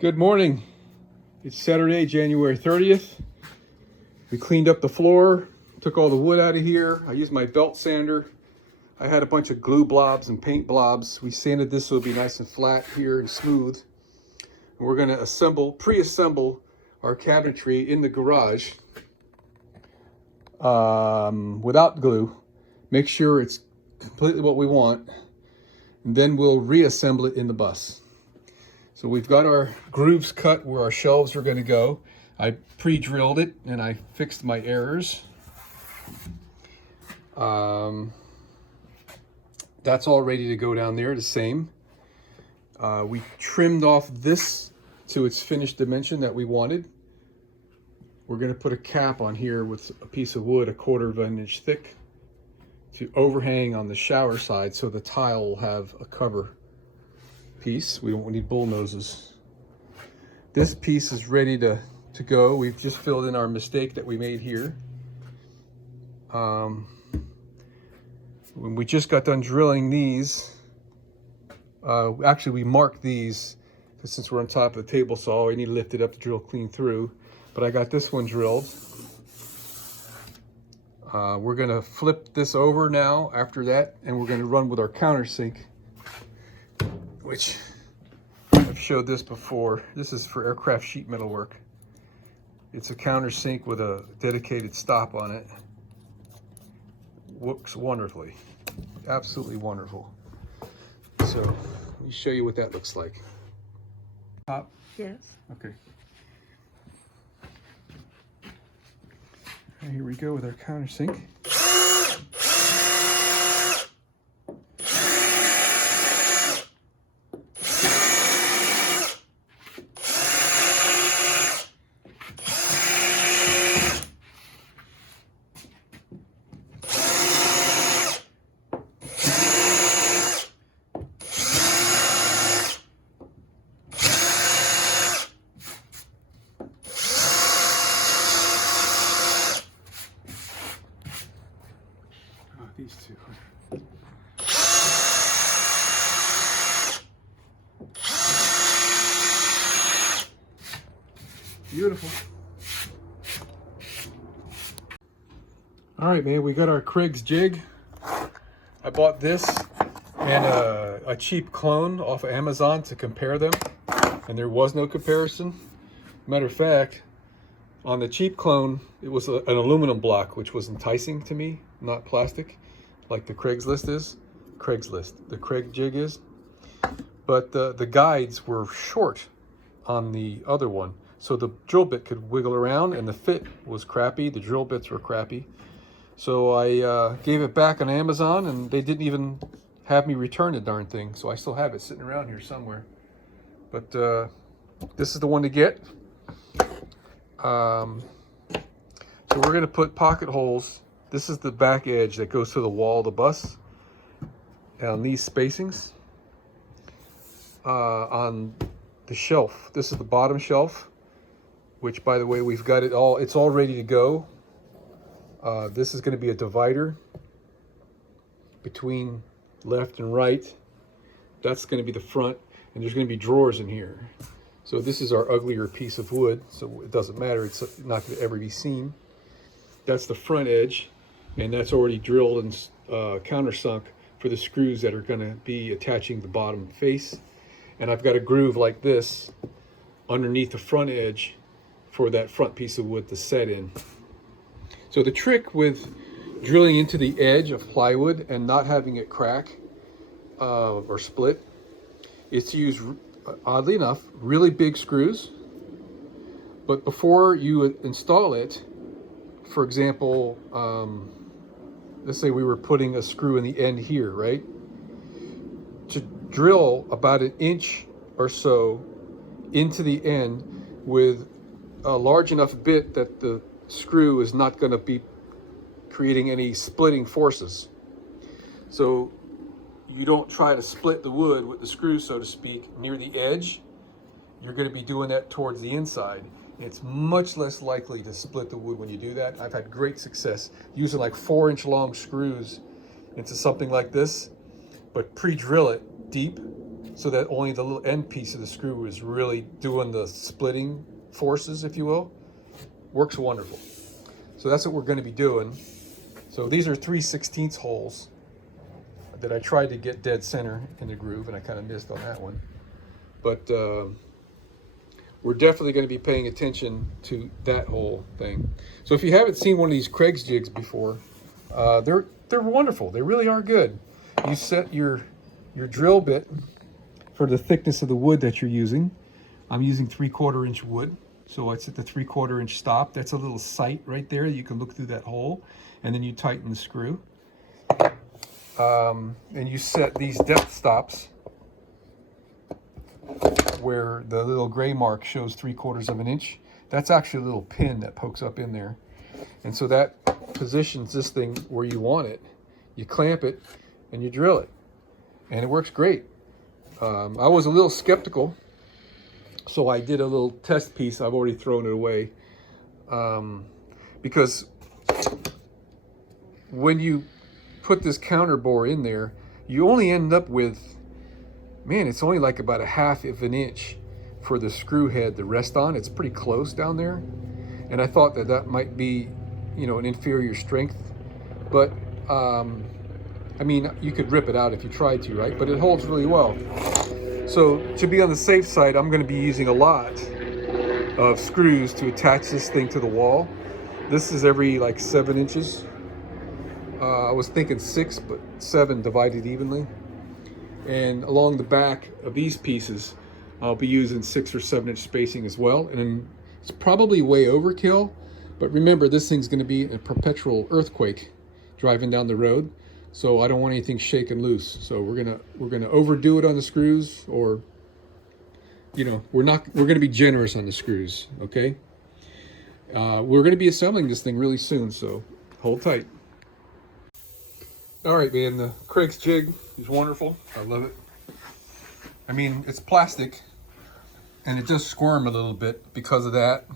Good morning. It's Saturday, January 30th. We cleaned up the floor, took all the wood out of here. I used my belt sander. I had a bunch of glue blobs and paint blobs. We sanded this so it'll be nice and flat here and smooth. And we're gonna pre-assemble our cabinetry in the garage without glue. Make sure it's completely what we want. And then we'll reassemble it in the bus. So we've got our grooves cut where our shelves are going to go. I pre-drilled it and I fixed my errors. That's all ready to go down there, the same. We trimmed off this to its finished dimension that we wanted. We're going to put a cap on here with a piece of wood 1/4 of an inch thick to overhang on the shower side so the tile will have a cover piece. We don't need bull noses. This piece is ready to go. We've just filled in our mistake that we made here. When we just got done drilling these, actually we marked these since we're on top of the table saw. We need to lift it up to drill clean through. But I got this one drilled. We're gonna flip this over now after that, and we're gonna run with our countersink, which I've showed this before. This is for aircraft sheet metal work. It's a countersink with a dedicated stop on it. Works wonderfully, absolutely wonderful. So let me show you what that looks like. Top? Yes. Okay. And here we go with our countersink. These two. Beautiful. All right, man, we got our Craig's jig. I bought this and a cheap clone off of Amazon to compare them, and there was no comparison. Matter of fact, on the cheap clone, it was an aluminum block, which was enticing to me, not plastic, like the the Craig jig is. But the guides were short on the other one, so the drill bit could wiggle around, and the fit was crappy. The drill bits were crappy. So I gave it back on Amazon, and they didn't even have me return the darn thing. So I still have it sitting around here somewhere. But this is the one to get. So we're going to put pocket holes. This is the back edge that goes to the wall of the bus. On these spacings. On the shelf. This is the bottom shelf, which, by the way, we've got it all. It's all ready to go. This is going to be a divider between left and right. That's going to be the front, and there's going to be drawers in here. So this is our uglier piece of wood, so it doesn't matter. It's not going to ever be seen. That's the front edge, and that's already drilled and countersunk for the screws that are going to be attaching the bottom face. And I've got a groove like this underneath the front edge for that front piece of wood to set in. So the trick with drilling into the edge of plywood and not having it crack or split is to use, oddly enough, really big screws. But before you install it, for example, let's say we were putting a screw in the end here, right? To drill about 1 inch or so into the end with a large enough bit that the screw is not going to be creating any splitting forces. So you don't try to split the wood with the screw, so to speak, near the edge. You're going to be doing that towards the inside. It's much less likely to split the wood when you do that. I've had great success using like 4-inch long screws into something like this, but pre-drill it deep so that only the little end piece of the screw is really doing the splitting forces, if you will. Works wonderful. So that's what we're going to be doing. So these are 3/16 holes that I tried to get dead center in the groove, and I kind of missed on that one. But we're definitely going to be paying attention to that whole thing. So if you haven't seen one of these Craig's jigs before, they're wonderful. They really are good. You set your drill bit for the thickness of the wood that you're using. I'm using 3/4 inch wood, so it's at the 3/4 inch stop. That's a little sight right there. You can look through that hole, and then you tighten the screw. And you set these depth stops where the little gray mark shows 3/4 inch. That's actually a little pin that pokes up in there. And so that positions this thing where you want it. You clamp it and you drill it. And it works great. I was a little skeptical, so I did a little test piece. I've already thrown it away. Because when you put this counter bore in there, you only end up with, man, it's only like about 1/2 of an inch for the screw head to rest on. It's pretty close down there. And I thought that that might be, you know, an inferior strength. But, I mean, you could rip it out if you tried to, right? But it holds really well. So to be on the safe side, I'm going to be using a lot of screws to attach this thing to the wall. This is every like 7 inches. I was thinking 6, but 7 divided evenly. And along the back of these pieces, I'll be using 6 or 7 inch spacing as well. And it's probably way overkill, but remember, this thing's going to be a perpetual earthquake driving down the road. So I don't want anything shaken loose. So we're gonna overdo it on the screws, or, you know, we're gonna be generous on the screws. Okay. We're gonna be assembling this thing really soon, so hold tight. All right, man, the Craig's jig is wonderful. I love it. I mean, it's plastic, and it does squirm a little bit because of that,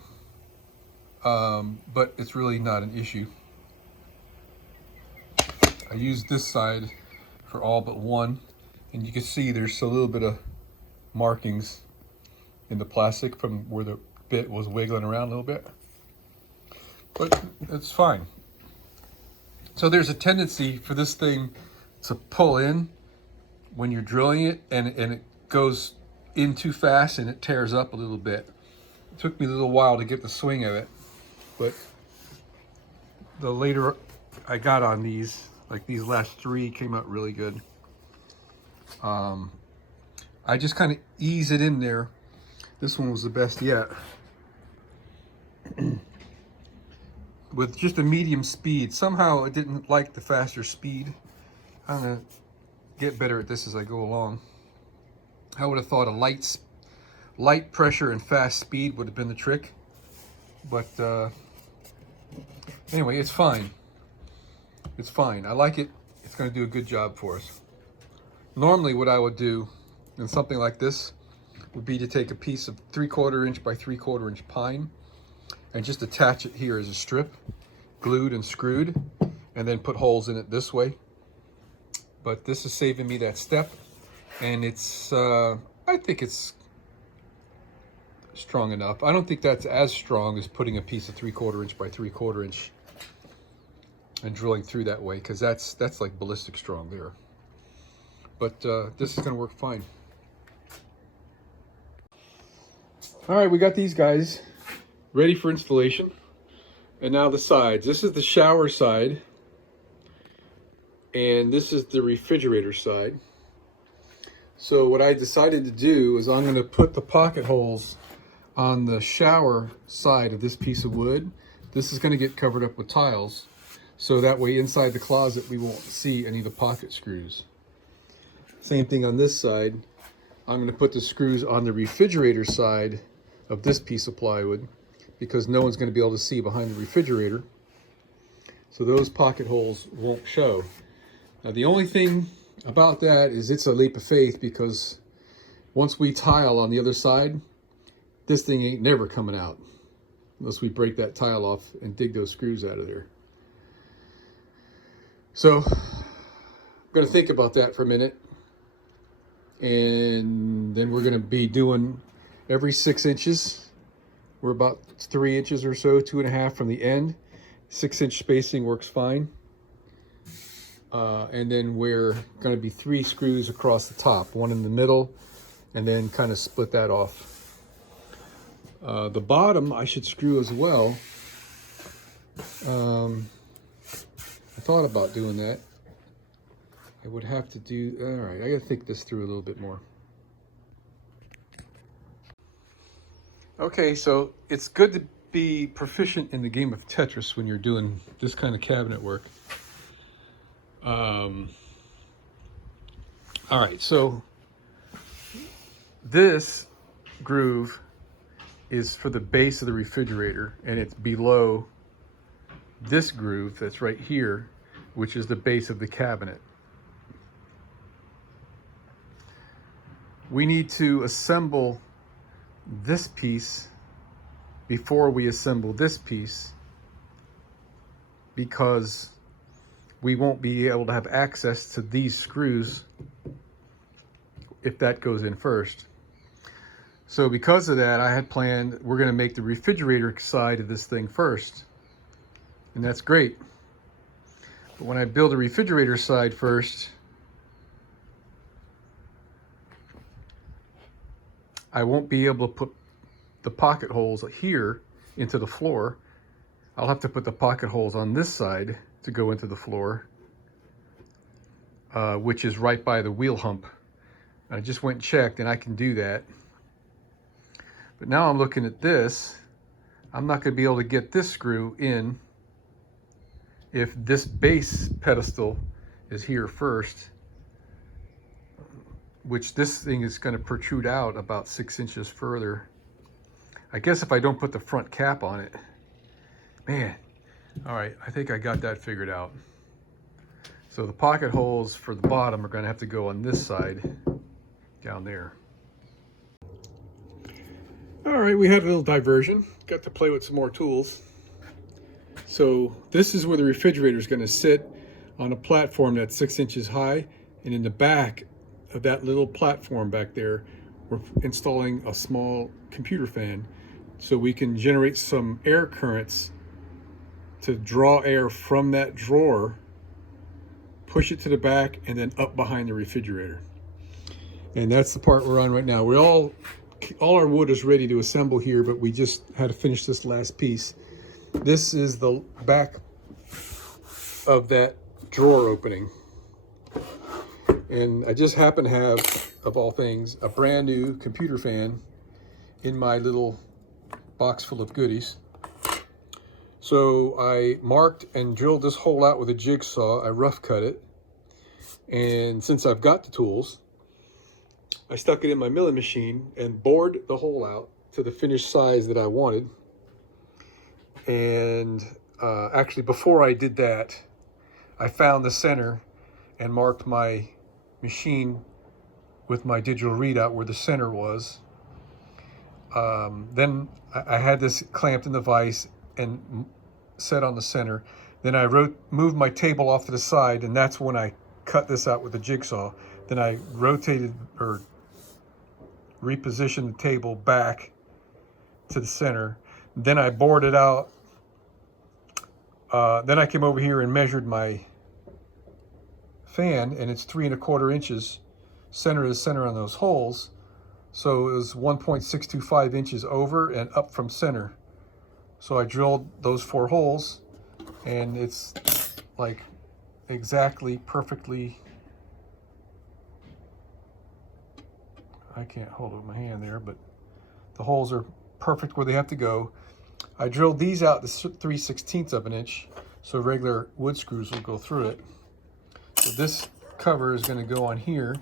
but it's really not an issue. I used this side for all but one, and you can see there's a little bit of markings in the plastic from where the bit was wiggling around a little bit, but it's fine. So there's a tendency for this thing to pull in when you're drilling it, and it goes in too fast and it tears up a little bit. It took me a little while to get the swing of it, but the later I got on these, like these last 3 came out really good. I just kind of ease it in there. This one was the best yet. With just a medium speed. Somehow it didn't like the faster speed. I'm gonna get better at this as I go along. I would have thought a light pressure and fast speed would have been the trick. But anyway, it's fine. It's fine. I like it. It's going to do a good job for us. Normally what I would do in something like this would be to take a piece of 3/4 inch by 3/4 inch pine and just attach it here as a strip, glued and screwed, and then put holes in it this way. But this is saving me that step, and it's, I think it's strong enough. I don't think that's as strong as putting a piece of 3/4 inch by 3/4 inch and drilling through that way, because that's like ballistic strong there. But this is going to work fine. All right, we got these guys ready for installation. And now the sides. This is the shower side, and this is the refrigerator side. So what I decided to do is I'm going to put the pocket holes on the shower side of this piece of wood. This is going to get covered up with tiles, so that way inside the closet we won't see any of the pocket screws. Same thing on this side. I'm going to put the screws on the refrigerator side of this piece of plywood, because no one's going to be able to see behind the refrigerator. So those pocket holes won't show. Now the only thing about that is it's a leap of faith, because once we tile on the other side, this thing ain't never coming out unless we break that tile off and dig those screws out of there. So I'm going to think about that for a minute, And then we're going to be doing every 6 inches. We're about 3 inches or so, 2.5 from the end. 6-inch spacing works fine. And then we're going to be 3 screws across the top, 1 in the middle, and then kind of split that off. The bottom I should screw as well. I thought about doing that. I would have to do, all right, I gotta think this through a little bit more. Okay, so it's good to be proficient in the game of Tetris when you're doing this kind of cabinet work. All right, so this groove is for the base of the refrigerator, and it's below this groove that's right here, which is the base of the cabinet. We need to assemble this piece before we assemble this piece, because we won't be able to have access to these screws if that goes in first. So because of that, I had planned we're going to make the refrigerator side of this thing first, and that's great. But when I build the refrigerator side first, I won't be able to put the pocket holes here into the floor. I'll have to put the pocket holes on this side to go into the floor, which is right by the wheel hump. I just went and checked, and I can do that. But now I'm looking at this. I'm not going to be able to get this screw in if this base pedestal is here first, which this thing is going to protrude out about 6 inches further. I guess if I don't put the front cap on it. Man, all right, I think I got that figured out. So the pocket holes for the bottom are going to have to go on this side down there. All right, we had a little diversion. Got to play with some more tools. So this is where the refrigerator is going to sit, on a platform that's 6 inches high, and in the back of that little platform back there, we're installing a small computer fan so we can generate some air currents to draw air from that drawer, push it to the back, and then up behind the refrigerator. And that's the part we're on right now. All our wood is ready to assemble here, but we just had to finish this last piece. This is the back of that drawer opening. And I just happen to have, of all things, a brand new computer fan in my little box full of goodies. So I marked and drilled this hole out with a jigsaw. I rough cut it. And since I've got the tools, I stuck it in my milling machine and bored the hole out to the finished size that I wanted. And actually, before I did that, I found the center and marked my machine with my digital readout where the center was. Then I had this clamped in the vise and set on the center. Then I moved my table off to the side, and that's when I cut this out with the jigsaw. Then I rotated or repositioned the table back to the center. Then I bored it out. Then I came over here and measured my fan, and it's 3 1/4 inches center to center on those holes. So it was 1.625 inches over and up from center. So I drilled those 4 holes, and it's like exactly perfectly, I can't hold it with my hand there, but the holes are perfect where they have to go. I drilled these out to 3/16 of an inch, so regular wood screws will go through it. So this cover is going to go on here.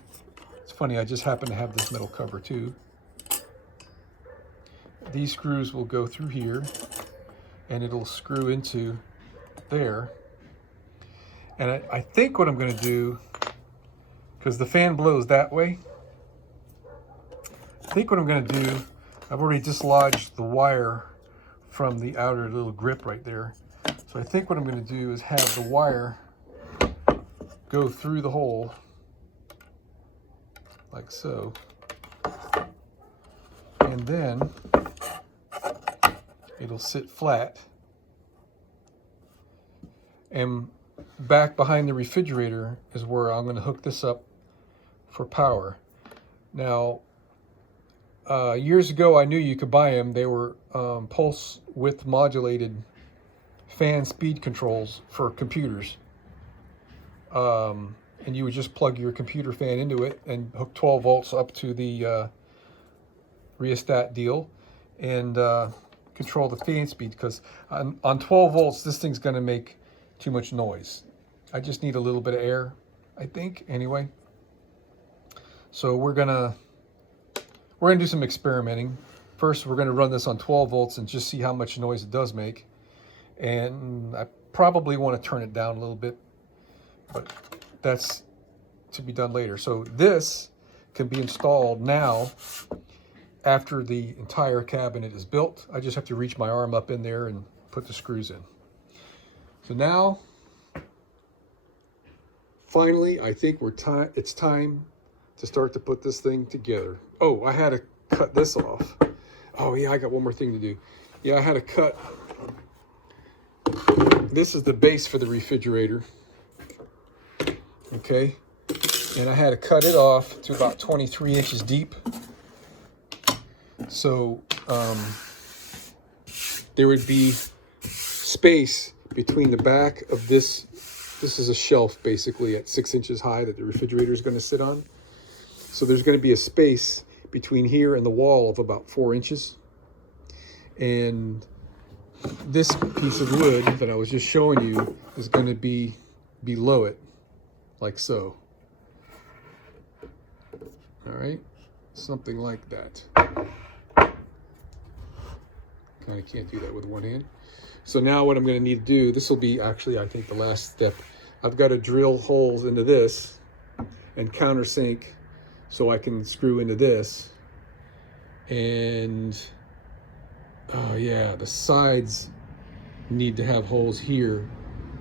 It's funny, I just happen to have this metal cover too. These screws will go through here, and it'll screw into there. And I think what I'm going to do, because the fan blows that way, I think what I'm going to do, I've already dislodged the wire from the outer little grip right there. So I think what I'm going to do is have the wire go through the hole like so. And then it'll sit flat. And back behind the refrigerator is where I'm going to hook this up for power. Now, years ago I knew you could buy them. They were pulse width modulated fan speed controls for computers. And you would just plug your computer fan into it and hook 12 volts up to the rheostat deal and control the fan speed, because on 12 volts this thing's going to make too much noise. I just need a little bit of air, I think, anyway. So we're gonna do some experimenting. First, we're gonna run this on 12 volts and just see how much noise it does make. And I probably want to turn it down a little bit, but that's to be done later. So this can be installed now after the entire cabinet is built. I just have to reach my arm up in there and put the screws in. So now, finally, I think it's time to start to put this thing together. Oh, I had to cut this off. Oh yeah, I got one more thing to do. Yeah, I had to cut. This is the base for the refrigerator. Okay, and I had to cut it off to about 23 inches deep. So there would be space between the back of this. This is a shelf basically at 6 inches high that the refrigerator is going to sit on. So there's going to be a space between here and the wall of about 4 inches. And this piece of wood that I was just showing you is going to be below it, like so. All right, something like that. Kind of can't do that with one hand. So now what I'm going to need to do, this will be actually, I think, the last step. I've got to drill holes into this and countersink so I can screw into this. And oh yeah, the sides need to have holes here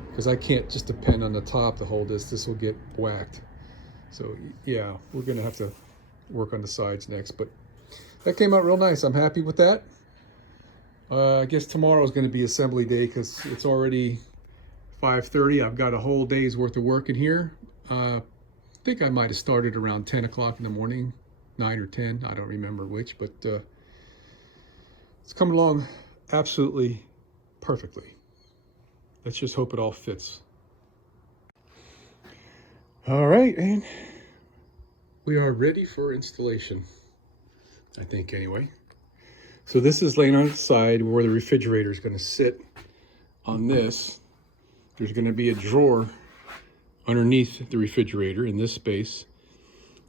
because I can't just depend on the top to hold this. This will get whacked. So yeah, we're going to have to work on the sides next, but that came out real nice. I'm happy with that. I guess tomorrow is going to be assembly day because it's already 5:30. I've got a whole day's worth of work in here. I think I might have started around 10 o'clock in the morning, 9 or 10. I don't remember which, but it's coming along absolutely perfectly. Let's just hope it all fits. All right, and we are ready for installation, I think anyway. So this is laying on the side where the refrigerator is going to sit on this. There's going to be a drawer underneath the refrigerator in this space.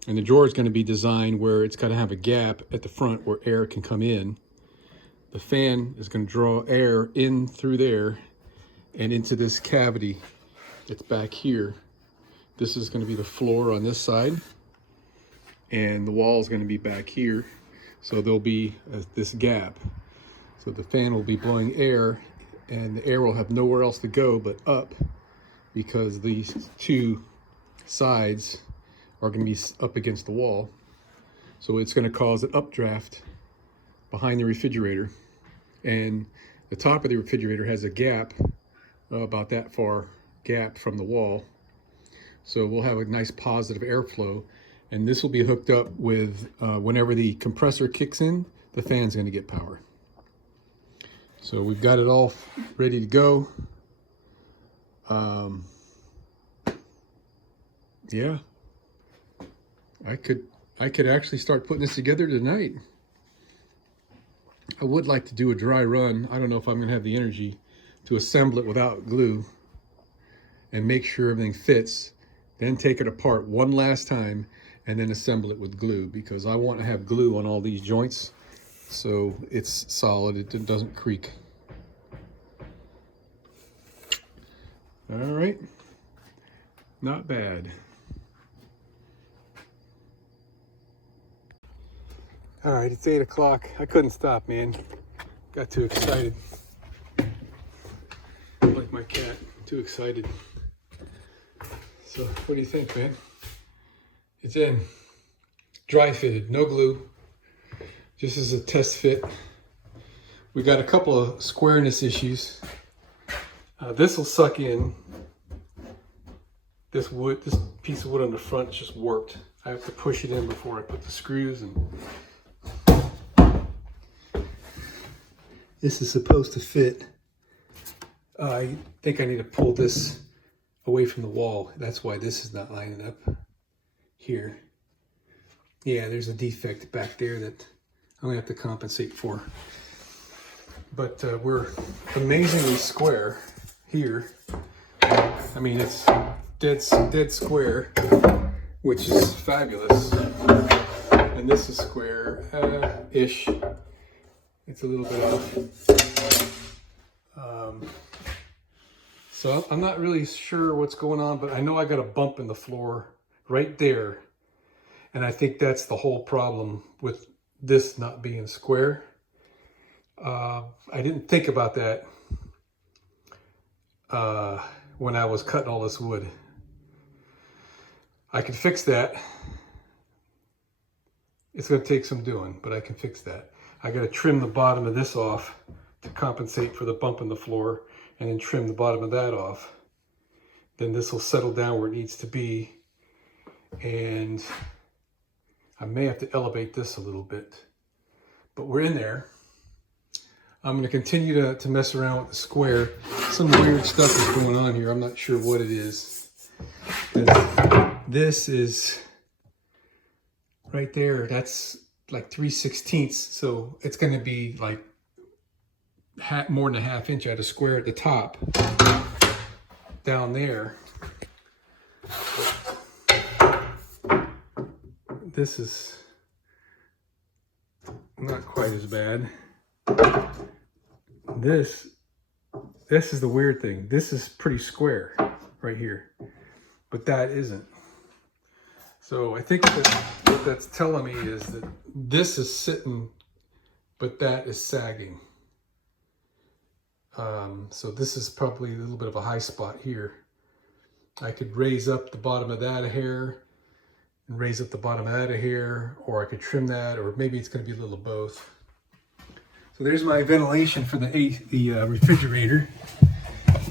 And the drawer is going to be designed where it's got to have a gap at the front where air can come in. The fan is going to draw air in through there and into this cavity that's back here. This is going to be the floor on this side. And the wall is going to be back here. So there'll be this gap. So the fan will be blowing air, and the air will have nowhere else to go but up, because these two sides are going to be up against the wall. So it's going to cause an updraft behind the refrigerator. And the top of the refrigerator has a gap, about that far gap from the wall. So we'll have a nice positive airflow. And this will be hooked up with, whenever the compressor kicks in, the fan's going to get power. So we've got it all ready to go. Yeah, I could actually start putting this together tonight. I would like to do a dry run. I don't know if I'm going to have the energy to assemble it without glue and make sure everything fits. Then take it apart one last time and then assemble it with glue, because I want to have glue on all these joints so it's solid, it doesn't creak. All right, not bad. All right, it's 8 o'clock. I couldn't stop, man. Got too excited. Like my cat, too excited. So what do you think, man? It's in. dry fitted, no glue, just as a test fit. We got a couple of squareness issues. This will suck in. This piece of wood on the front is just warped. I have to push it in before I put the screws in. This is supposed to fit. I think I need to pull this away from the wall. That's why this is not lining up here. Yeah, there's a defect back there that I'm gonna have to compensate for. But we're amazingly square here. I mean, it's dead square, which is fabulous. And this is square-ish. It's a little bit off. So I'm not really sure what's going on, but I know I got a bump in the floor right there. And I think that's the whole problem with this not being square. I didn't think about that when I was cutting all this wood. I can fix that. It's going to take some doing, but I can fix that. I got to trim the bottom of this off to compensate for the bump in the floor, and then trim the bottom of that off. Then this will settle down where it needs to be, and I may have to elevate this a little bit, but we're in there. I'm going to continue to mess around with the square. Some weird stuff is going on here. I'm not sure what it is. This is right there. That's like 3/16, so it's going to be like more than a ½ inch at a square at the top down there. This is not quite as bad. This is the weird thing. This is pretty square right here, but that isn't. So I think what that's telling me is that this is sitting, but that is sagging. So this is probably a little bit of a high spot here. I could raise up the bottom of that a hair and raise up the bottom of that a hair, or I could trim that, or maybe it's going to be a little of both. So there's my ventilation for the refrigerator.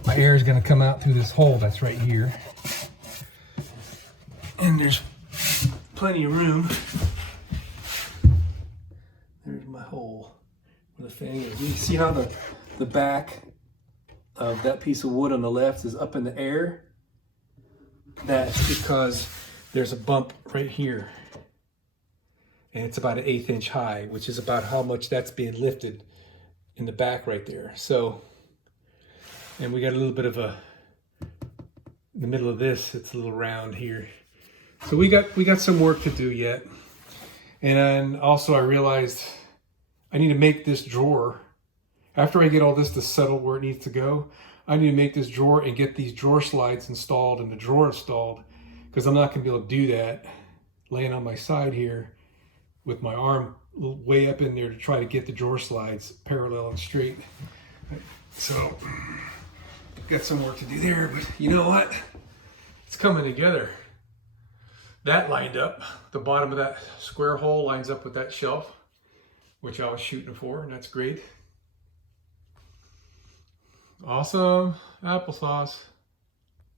My air is going to come out through this hole that's right here. And there's plenty of room. There's my hole where the fan is. You see how the back of that piece of wood on the left is up in the air? That's because there's a bump right here. And it's about an 1/8 inch high, which is about how much that's being lifted in the back right there. So, and we got a little bit of in the middle of this, it's a little round here. So we got some work to do yet. And then also I realized I need to make this drawer. After I get all this to settle where it needs to go, I need to make this drawer and get these drawer slides installed and the drawer installed, because I'm not going to be able to do that laying on my side here with my arm way up in there to try to get the drawer slides parallel and straight. So, got some work to do there, but you know what? It's coming together. That lined up. The bottom of that square hole lines up with that shelf, which I was shooting for, and that's great. Awesome applesauce.